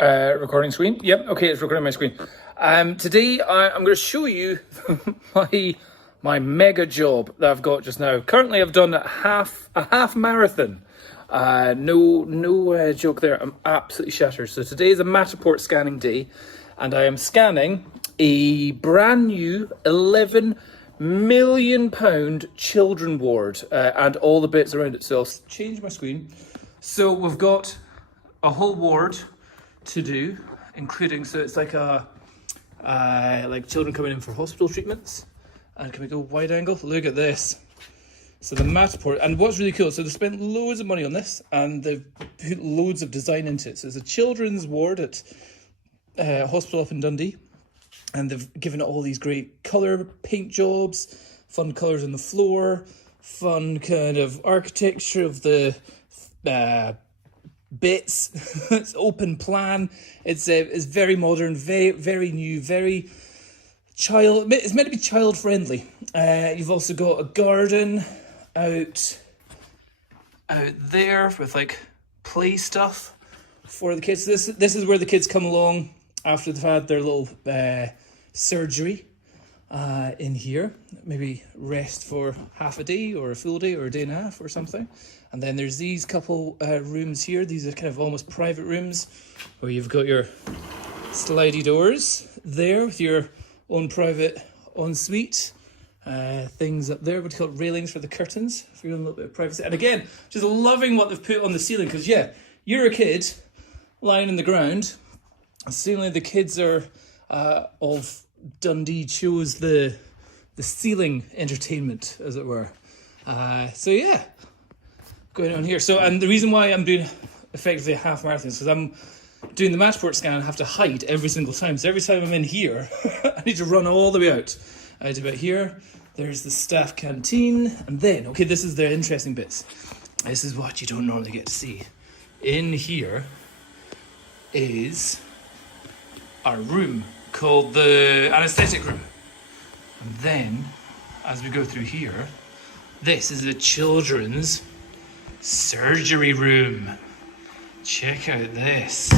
Recording screen. Yep. Okay, it's recording my screen. Today I'm going to show you my mega job that I've got just now. Currently, I've done a half marathon. No joke there. I'm absolutely shattered. So today is a Matterport scanning day, and I am scanning a brand new £11 million children ward and all the bits around it. So I'll change my screen. So we've got a whole ward to do, including, so it's like like children coming in for hospital treatments. And can we go wide angle? Look at this. So the Matterport, and what's really cool, so they spent loads of money on this and they've put loads of design into it. So it's a children's ward at a hospital up in Dundee, and they've given it all these great colour paint jobs, fun colours on the floor, fun kind of architecture of the bits. It's open plan. It's very modern, very new, very child. It's meant to be child friendly. You've also got a garden out there with like play stuff for the kids. This is where the kids come along after they've had their little surgery in here. Maybe rest for half a day or a full day or a day and a half or something. And then there's these couple rooms here. These are kind of almost private rooms where you've got your slidey doors there with your own private ensuite. Things up there, what do you call it, railings for the curtains for your own little bit of privacy. And again, just loving what they've put on the ceiling, because yeah, you're a kid lying in the ground. Suddenly the kids are of Dundee chose the ceiling entertainment, as it were. So yeah, going on here. So, and the reason why I'm doing effectively a half marathon is because I'm doing the Matterport scan and have to hide every single time. So every time I'm in here, I need to run all the way out. Out about here, there's the staff canteen, and then, okay, this is the interesting bits. This is what you don't normally get to see. In here is our room called the anaesthetic room. And then, as we go through here, this is the children's surgery room. Check out this.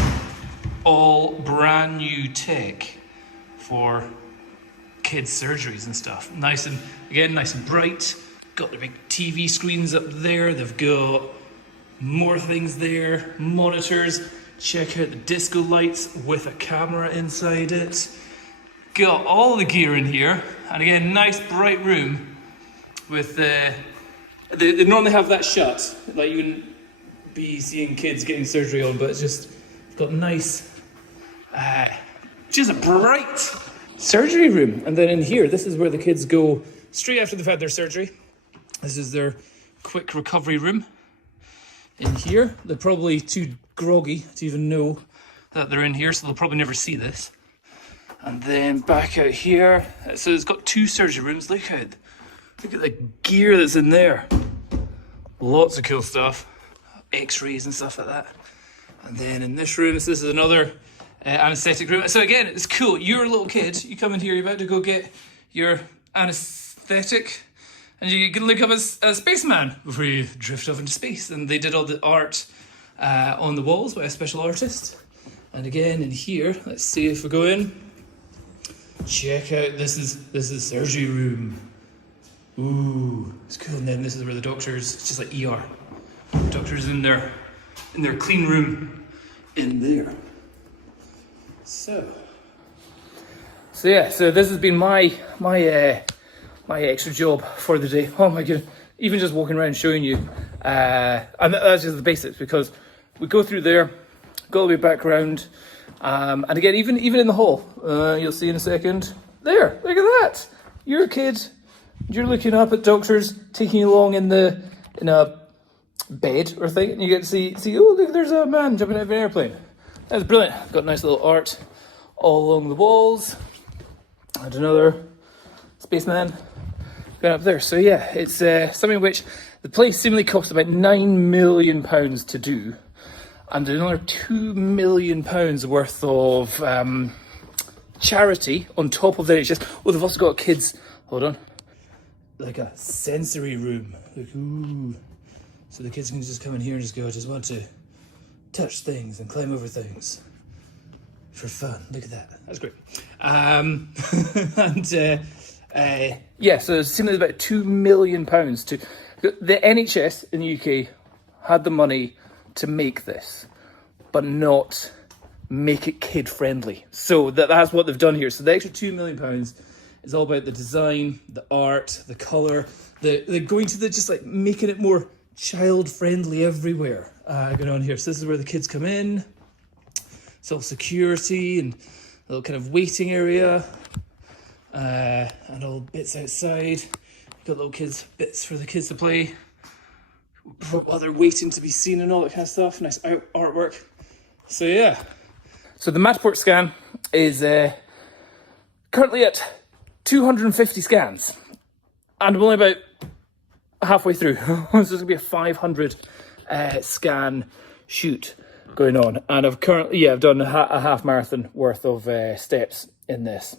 All brand new tech for kids' surgeries and stuff. Nice and bright. Got the big TV screens up there. They've got more things there. Monitors. Check out the disco lights with a camera inside it. Got all the gear in here. And again, nice bright room with they normally have that shut. Like you wouldn't be seeing kids getting surgery on, but it's just got nice, just a bright surgery room. And then in here, this is where the kids go straight after they've had their surgery. This is their quick recovery room. In here, they're probably too groggy to even know that they're in here, so they'll probably never see this. And then back out here, so it's got two surgery rooms. Look at the gear that's in there. Lots of cool stuff. X-rays and stuff like that. And then in this room, this is another anaesthetic room. So again, it's cool. You're a little kid, you come in here, you're about to go get your anaesthetic, and you can look up as a spaceman before you drift off into space. And they did all the art on the walls by a special artist. And again, in here, let's see if we go in. Check out, this is surgery room. Ooh, it's cool. And then this is where the doctors, it's just like ER. Doctors in their clean room in there. So yeah, so this has been my extra job for the day. Oh my goodness, even just walking around showing you, and that's just the basics, because we go through there, go all the way back around, and again, even in the hall, you'll see in a second, there, look at that, you're a kid, you're looking up at doctors taking you along in a bed or thing, and you get to see, oh look, there's a man jumping out of an airplane. That's brilliant. Got nice little art all along the walls. And another spaceman going up there. So yeah, it's something which the place seemingly cost about £9 million to do, and another £2 million worth of charity on top of the NHS. Oh, they've also got kids. Hold on, like a sensory room. Like, ooh. So the kids can just come in here and just go, I just want to touch things and climb over things. for fun. Look at that. That's great. And yeah, so it seems about £2 million to the NHS in the UK had the money to make this, but not make it kid friendly. So that's what they've done here. So the extra £2 million is all about the design, the art, the colour. They're going to just like making it more child friendly everywhere. Going on here. So this is where the kids come in. It's all security and a little kind of waiting area. And all bits outside. Got little kids bits for the kids to play while they're waiting to be seen and all that kind of stuff. Nice artwork. So yeah. So the Matterport scan is currently at 250 scans, and I'm only about halfway through. So there's gonna be a 500 scan shoot going on, and I've done a half marathon worth of steps in this.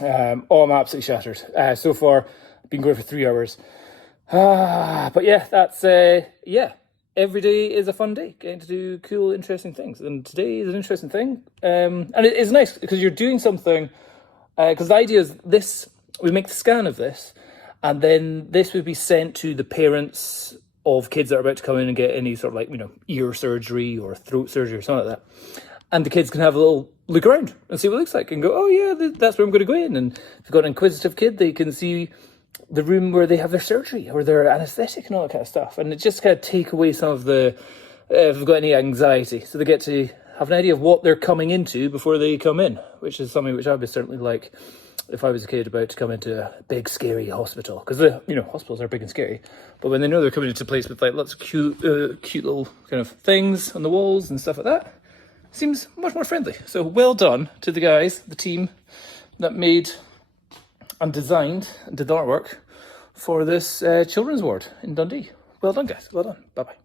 Oh, I'm absolutely shattered. So far, I've been going for 3 hours. But yeah, that's, every day is a fun day, getting to do cool, interesting things. And today is an interesting thing. And it is nice because you're doing something, because the idea is this, we make the scan of this, and then this would be sent to the parents of kids that are about to come in and get any sort of like, ear surgery or throat surgery or something like that. And the kids can have a little look around and see what it looks like and go, oh yeah, that's where I'm going to go in. And if you've got an inquisitive kid, they can see the room where they have their surgery or their anaesthetic and all that kind of stuff. And it just kind of take away some of the, if they've got any anxiety. So they get to have an idea of what they're coming into before they come in, which is something which I would certainly like if I was a kid about to come into a big, scary hospital. Because, hospitals are big and scary. But when they know they're coming into a place with like lots of cute little kind of things on the walls and stuff like that, seems much more friendly. So well done to the guys, the team that made and designed and did the artwork for this children's ward in Dundee. Well done, guys. Well done. Bye-bye.